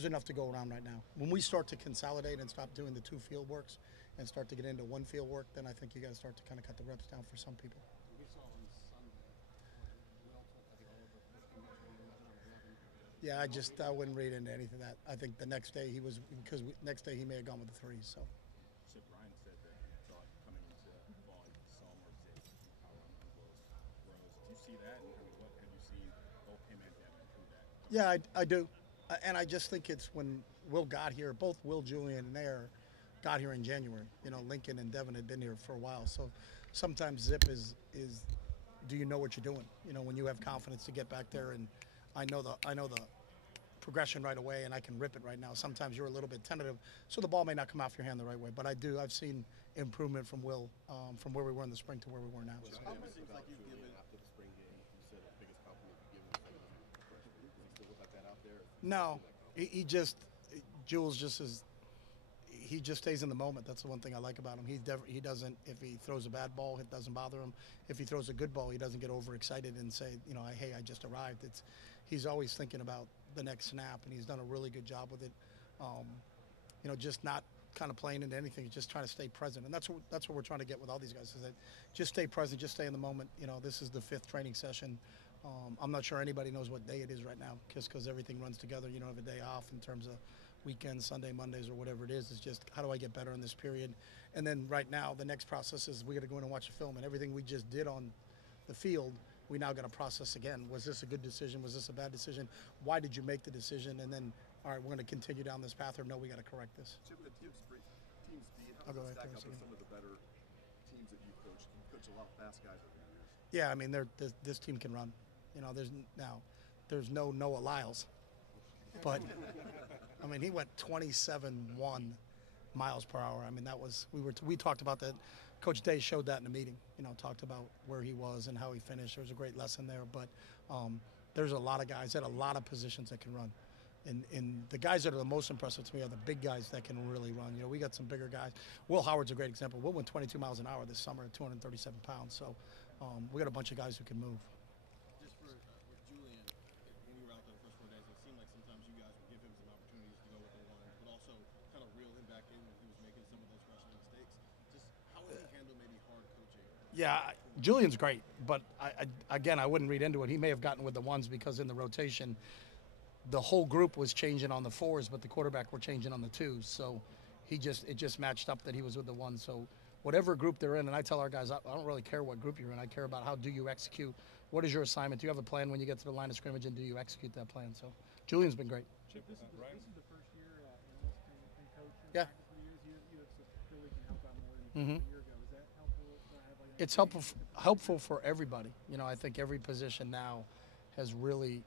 There's enough to go around right now. When we start to consolidate and stop doing the two field works and start to get into one field work, then I think you got to start to kind of cut the reps down for some people. We saw on Sunday when Will took, I think, all over 50 minutes for you, 11. Yeah, I wouldn't read into anything of that. I think the next day next day he may have gone with the threes. So. Chip Ryan said that he thought coming into fall he saw more zip power on Will's throws. Do you see that? And what have you seen both him and Devin improve that? Yeah, I do. And I just think it's when Will got here, both Will, Julian, and Air got here in January. You know, Lincoln and Devin had been here for a while. So sometimes zip is do you know what you're doing? You know, when you have confidence to get back there, and I know the progression right away, and I can rip it right now. Sometimes you're a little bit tentative, so the ball may not come off your hand the right way. But I've seen improvement from Will from where we were in the spring to where we were now. So. It seems like you've given after the spring game. You said the biggest compliment you've given him. Does he still look like that out there? No, Jules he just stays in the moment. That's the one thing I like about him. He doesn't, if he throws a bad ball, it doesn't bother him. If he throws a good ball, he doesn't get overexcited and say, you know, hey, I just arrived. He's always thinking about the next snap, and he's done a really good job with it. You know, just not kind of playing into anything, just trying to stay present. And that's what we're trying to get with all these guys, is that just stay present, just stay in the moment. You know, this is the 5th training session. I'm not sure anybody knows what day it is right now, just because everything runs together. You don't have a day off in terms of weekends, Sunday, Mondays, or whatever it is. It's just, how do I get better in this period? And then right now, the next process is we got to go in and watch a film, and everything we just did on the field, we now got to process again. Was this a good decision? Was this a bad decision? Why did you make the decision? And then, all right, we're going to continue down this path, or no, we got to correct this. Chip, with team speed, how does it stack up with some of the better teams that you coached? You coach a lot of fast guys over the years. Yeah, I mean, this team can run. You know, there's no Noah Lyles, but I mean, he went 27.1 miles per hour. I mean, we talked about that. Coach Day showed that in the meeting. You know, talked about where he was and how he finished. There was a great lesson there. But there's a lot of guys at a lot of positions that can run. And the guys that are the most impressive to me are the big guys that can really run. You know, we got some bigger guys. Will Howard's a great example. Will went 22 miles an hour this summer at 237 pounds. So we got a bunch of guys who can move. Just with Julian, when you were out there the first 4 days, it seemed like sometimes you guys would give him some opportunities to go with the one, but also kind of reel him back in when he was making some of those rushing mistakes. Just how would he handle maybe hard coaching? Yeah, Julian's great, but I wouldn't read into it. He may have gotten with the ones because in the rotation, the whole group was changing on the 4s, but the quarterback were changing on the 2s. So it just matched up that he was with the 1. So whatever group they're in, and I tell our guys, I don't really care what group you're in. I care about how do you execute. What is your assignment? Do you have a plan when you get to the line of scrimmage, and do you execute that plan? So Julian's been great. Chip, this is the first year analyst and coach in Yeah. practice for years. You really can help out more than a year ago. Is that helpful? It's helpful for everybody. You know, I think every position now has really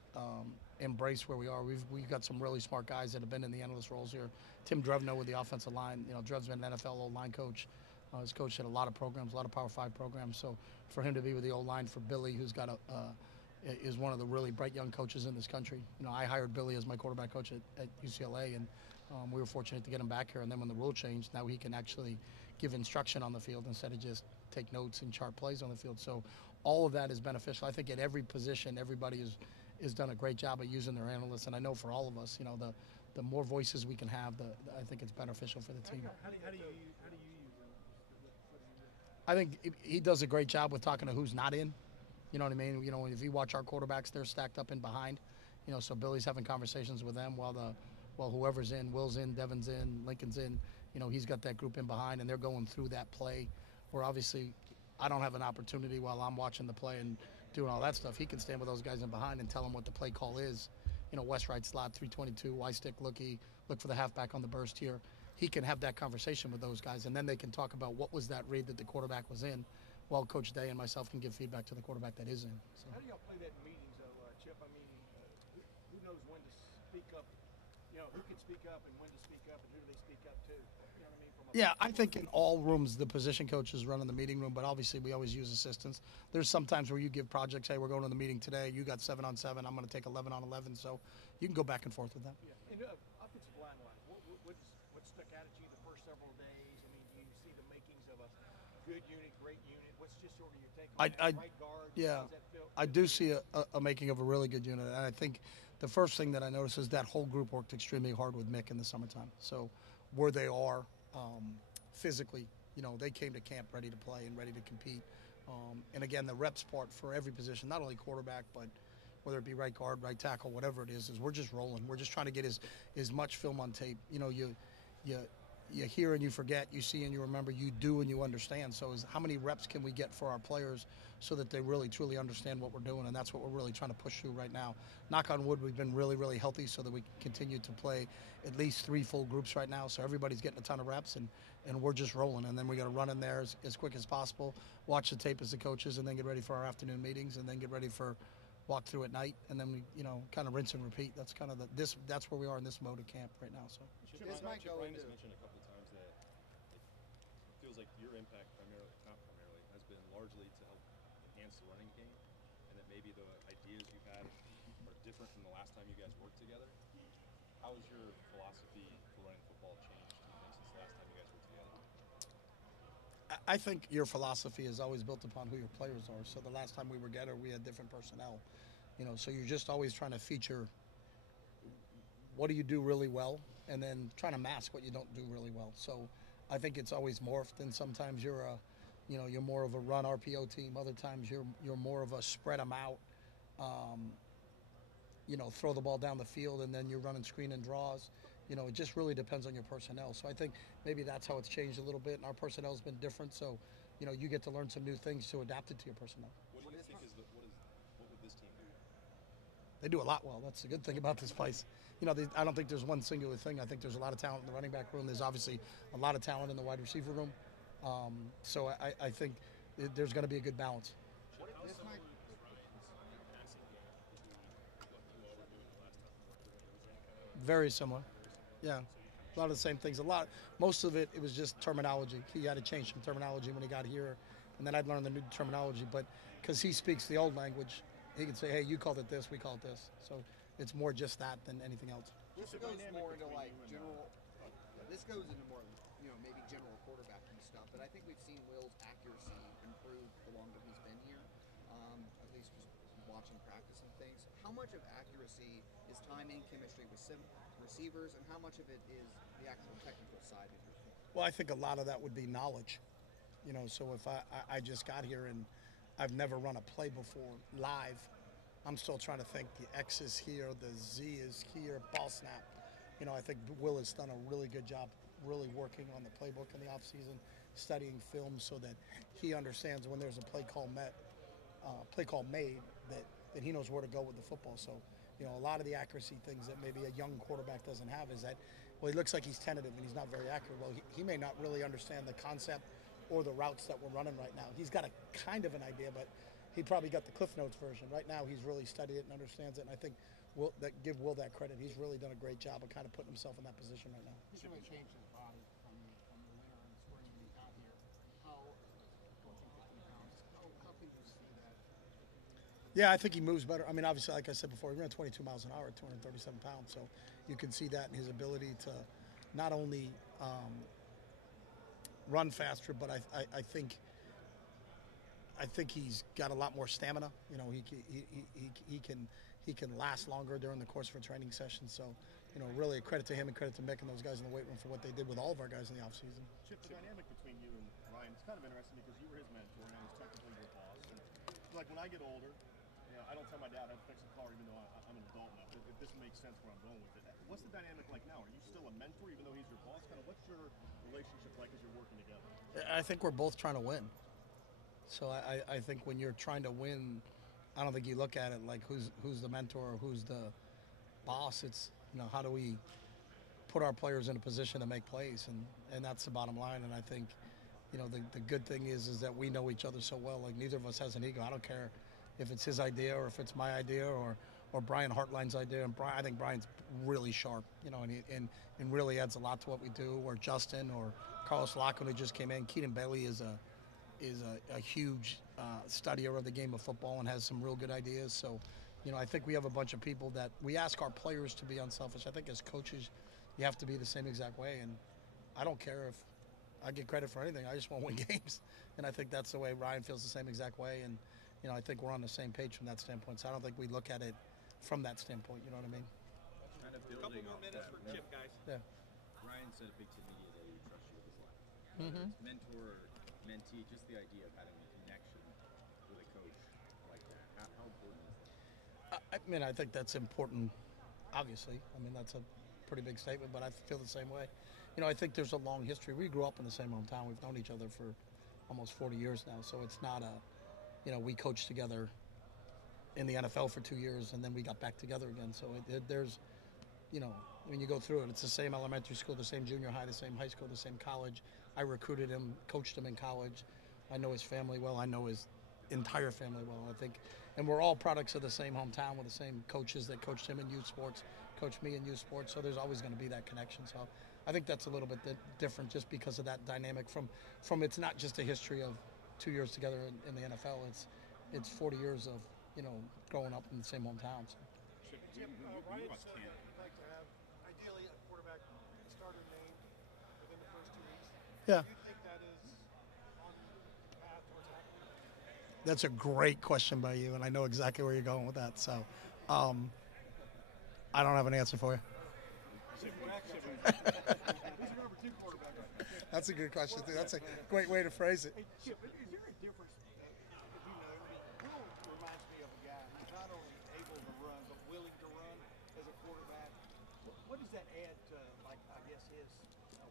embraced where we are. We've got some really smart guys that have been in the analyst roles here. Tim Drevno with the offensive line. You know, Drev's been an NFL O-line coach. He's coached at a lot of programs, a lot of Power 5 programs. So for him to be with the O-line, for Billy, who's got is one of the really bright young coaches in this country. You know, I hired Billy as my quarterback coach at UCLA, and we were fortunate to get him back here. And then when the rule changed, now he can actually give instruction on the field instead of just take notes and chart plays on the field. So all of that is beneficial. I think at every position, everybody is done a great job of using their analysts. And I know for all of us, you know, the more voices we can have, I think it's beneficial for the team. How do you use them? I think he does a great job with talking to who's not in. You know what I mean? You know, if you watch our quarterbacks, they're stacked up in behind. You know, so Billy's having conversations with them while whoever's in, Will's in, Devin's in, Lincoln's in. You know, he's got that group in behind, and they're going through that play. Where obviously, I don't have an opportunity while I'm watching the play and doing all that stuff. He can stand with those guys in behind and tell them what the play call is. You know, West right slot, 322, Y stick, look for the halfback on the burst here. He can have that conversation with those guys, and then they can talk about what was that read that the quarterback was in, while Coach Day and myself can give feedback to the quarterback that is in. So. How do y'all play that in meetings, though, Chip? I mean, who knows when to speak up? You know, who can speak up and when to speak up, and who do they speak up to? You know what I mean? Yeah, I think in all rooms the position coaches run in the meeting room, but obviously we always use assistants. There's some times where you give projects, hey, we're going to the meeting today, you got 7-on-7, I'm going to take 11-on-11, so you can go back and forth with them. Yeah. And offensive line-wise, what stuck out at you the first several days? I mean, do you see the makings of a good unit, great unit? What's just sort of your take on that? Right guard? Yeah, How does that feel? I do see a making of a really good unit, and I think the first thing that I noticed is that whole group worked extremely hard with Mick in the summertime. So where they are physically, they came to camp ready to play and ready to compete. And again, the reps part for every position, not only quarterback, but whether it be right guard, right tackle, whatever it is we're just rolling. We're just trying to get as much film on tape. You hear and you forget, you see and you remember, you do and you understand. So how many reps can we get for our players so that they really, truly understand what we're doing? And that's what we're really trying to push through right now. Knock on wood, we've been really, really healthy so that we can continue to play at least 3 full groups right now. So everybody's getting a ton of reps, and we're just rolling. And then we got to run in there as quick as possible, watch the tape as the coaches, and then get ready for our afternoon meetings, and then get ready for walk through at night, and then we, kind of rinse and repeat. That's kind of that's where we are in this mode of camp right now. So Chip Ryan has mentioned a couple of times that it feels like your impact not primarily, has been largely to help enhance the running game, and that maybe the ideas you've had are different from the last time you guys worked together. How has your philosophy for running football changed, do you think, since the last time you guys worked together? I think your philosophy is always built upon who your players are. So the last time we were together, we had different personnel. So you're just always trying to feature what do you do really well, and then trying to mask what you don't do really well. So I think it's always morphed, and sometimes you're more of a run RPO team. Other times you're more of a spread them out, throw the ball down the field, and then you're running screen and draws. It just really depends on your personnel. So I think maybe that's how it's changed a little bit, and our personnel's been different. So, you get to learn some new things to adapt it to your personnel. What do you think what would this team do? They do a lot well. That's the good thing about this place. I don't think there's one singular thing. I think there's a lot of talent in the running back room. There's obviously a lot of talent in the wide receiver room. So I think there's going to be a good balance. Very similar. Yeah. A lot of the same things. Most of it was just terminology. He had to change some terminology when he got here, and then I'd learn the new terminology. But because he speaks the old language, he can say, hey, you called it this, we call it this. So it's more just that than anything else. This goes more into like general. This goes into more, maybe general quarterbacking stuff. But I think we've seen Will's accuracy improve the longer he's been here. At least just watching practice and things. How much of accuracy is timing, chemistry with receivers, and how much of it is the actual technical side of your game? Well, I think a lot of that would be knowledge. So if I just got here and I've never run a play before live, I'm still trying to think the X is here, the Z is here, ball snap. I think Will has done a really good job really working on the playbook in the offseason, studying film so that he understands when there's a play call made that he knows where to go with the football. So, a lot of the accuracy things that maybe a young quarterback doesn't have is that, well, he looks like he's tentative and he's not very accurate. Well, he may not really understand the concept or the routes that we're running right now. He's got a kind of an idea, but he probably got the Cliff Notes version. Right now, he's really studied it and understands it, and I think give Will that credit. He's really done a great job of kind of putting himself in that position right now. He's really changed his body from the winter and spring when he got here. How, 14, 15 pounds, how can you see that? Yeah, I think he moves better. I mean, obviously, like I said before, he ran 22 miles an hour at 237 pounds, so you can see that in his ability to not only run faster, but I think he's got a lot more stamina. He can last longer during the course of a training session. So, really a credit to him and credit to Mick and those guys in the weight room for what they did with all of our guys in the offseason. Chip, the dynamic between you and Ryan is kind of interesting because you were his mentor and I was technically your boss. And like when I get older, I don't tell my dad how to fix a car even though I'm an adult now. If this makes sense where I'm going with it. What's the dynamic like now? Are you still a mentor even though he's your boss? Kind of what's your relationship like as you're working together? I think we're both trying to win. So I think when you're trying to win, I don't think you look at it like who's the mentor or who's the boss. It's, how do we put our players in a position to make plays, and that's the bottom line. And I think, the good thing is that we know each other so well. Like, neither of us has an ego. I don't care if it's his idea or if it's my idea or Brian Hartline's idea. And I think Brian's really sharp, and really adds a lot to what we do. Or Justin or Carlos Lockwood, who just came in. Keaton Bailey is a huge studier of the game of football and has some real good ideas. So, I think we have a bunch of people that we ask our players to be unselfish. I think as coaches, you have to be the same exact way. And I don't care if I get credit for anything. I just want to win games. And I think that's the way Ryan feels the same exact way. And, I think we're on the same page from that standpoint. So I don't think we look at it from that standpoint. You know what I mean? Kind of Couple building more off minutes that. for Chip, guys. Yeah. Ryan said at Big Ten Media Day he trusts you with his life. Whether it's mentor or mentee, just the idea of having a connection with a coach like that. How important is that? I mean, I think that's important. Obviously, I mean that's a pretty big statement, but I feel the same way. You know, I think there's a long history. We grew up in the same hometown. We've known each other for almost 40 years now, so it's not a, you know, we coached together in the NFL for 2 years and then we got back together again. So there's, you know, when you go through it, it's the same elementary school, the same junior high, the same high school, the same college. I recruited him, coached him in college. I know his family well. I know his entire family well. I think, and we're all products of the same hometown with the same coaches that coached him in youth sports, coached me in youth sports. So there's always going to be that connection. So I think that's a little bit different just because of that dynamic. From it's not just a history of 2 years together in the NFL. It's 40 years of, you know, growing up in the same hometown. So. Chip, Ryan said that he'd like to have, ideally, a quarterback starter name within the first 2 weeks. Yeah. Do you think that is on the path towards happening? That's a great question by you, and I know exactly where you're going with that. So, I don't have an answer for you. Who's your number 2 quarterback? That's a good question, too. That's a great way to phrase it. Hey, Chip, is there a difference? You know, I mean, Will reminds me of a guy who's not only able to run but willing to run as a quarterback. What does that add to, like, I guess, his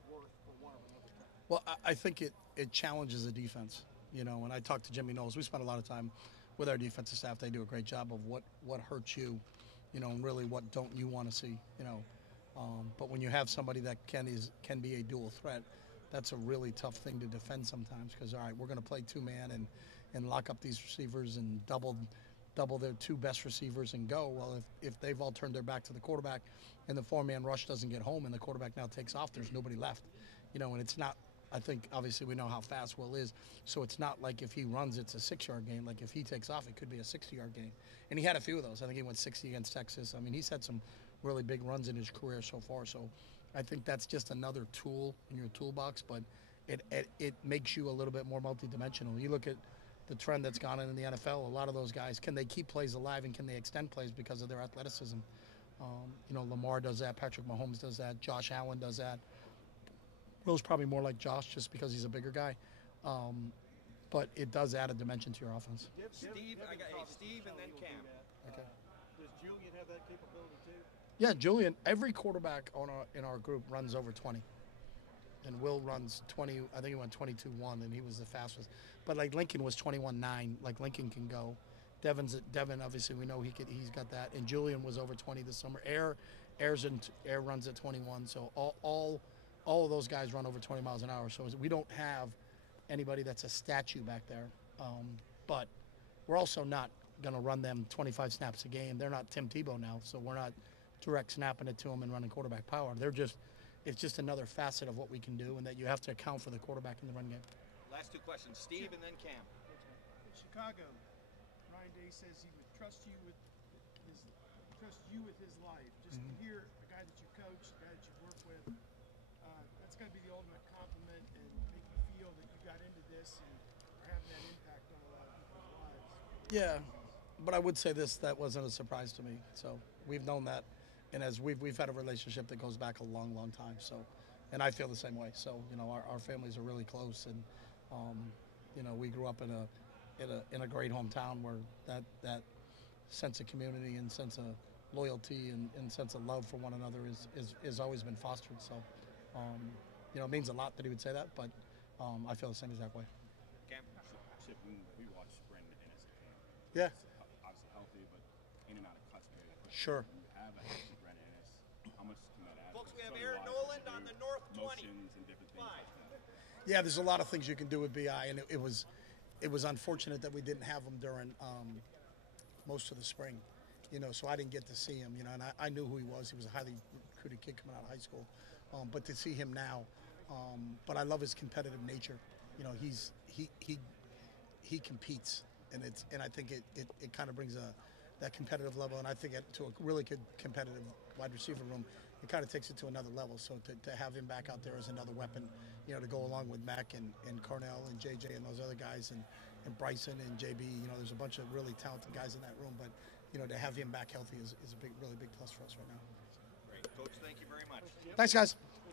worth for one of another team? Well, I think it challenges the defense. You know, when I talk to Jimmy Knowles, we spend a lot of time with our defensive staff. They do a great job of what hurts you, you know, and really what don't you want to see, you know. But when you have somebody that can be a dual threat, that's a really tough thing to defend sometimes because, all right, we're going to play 2-man and lock up these receivers and double their 2 best receivers and go. Well, if they've all turned their back to the quarterback and the 4-man rush doesn't get home and the quarterback now takes off, there's nobody left. You know, and it's not, I think, obviously we know how fast Will is, so it's not like if he runs, it's a 6-yard gain. Like if he takes off, it could be a 60-yard gain. And he had a few of those. I think he went 60 against Texas. I mean, he's had some really big runs in his career so far. So I think that's just another tool in your toolbox, but it makes you a little bit more multidimensional. You look at the trend that's gone in the NFL, a lot of those guys, can they keep plays alive and can they extend plays because of their athleticism? You know, Lamar does that, Patrick Mahomes does that, Josh Allen does that. Will's probably more like Josh just because he's a bigger guy. But it does add a dimension to your offense. Steve, I got Steve and then Cam. Okay. Does Julian have that capability too? Yeah, Julian, every quarterback in our group runs over 20. And Will runs 20, I think he went 22-1, and he was the fastest. But, like, Lincoln was 21-9. Like, Lincoln can go. Devin, obviously, we know he's got that. And Julian was over 20 this summer. Air runs at 21. So all of those guys run over 20 miles an hour. So we don't have anybody that's a statue back there. But we're also not going to run them 25 snaps a game. They're not Tim Tebow now, so we're not direct snapping it to them and running quarterback power. It's just another facet of what we can do, and that you have to account for the quarterback in the run game. Last 2 questions, Steve and then Cam. In Chicago, Ryan Day says he would trust you with his life. Just to hear a guy that you coach, a guy that you work with, that's got to be the ultimate compliment and make you feel that you got into this and are having that impact on a lot of people's lives. Yeah, but I would say this, that wasn't a surprise to me. So we've known that, and as we've had a relationship that goes back a long, long time. So, and I feel the same way. So, you know, our families are really close, and you know, we grew up in a great hometown where that sense of community and sense of loyalty and sense of love for one another is always been fostered. So, you know, it means a lot that he would say that, but I feel the same exact way. Cam. Chip, when we watched Brandon Ennis at camp, Yeah. obviously healthy, but in and out of cuts very quickly. Sure. When you have a healthy Brandon Ennis, how much can that add? Folks, we have Starting Aaron wise, Noland to on do the North 20. motions and different things like that. Yeah, there's a lot of things you can do with BI, and it was unfortunate that we didn't have him during most of the spring, you know, so I didn't get to see him, you know, and I knew who he was. He was a highly recruited kid coming out of high school, but to see him now, but I love his competitive nature. You know, he competes, and I think it kind of brings that competitive level, and I think to a really good competitive wide receiver room, it kind of takes it to another level. So to have him back out there as another weapon, you know, to go along with Mac and Cornell and JJ and those other guys and Bryson and JB, you know, there's a bunch of really talented guys in that room. But to have him back healthy is a really big plus for us right now. Great. Coach, thank you very much. Thanks, guys.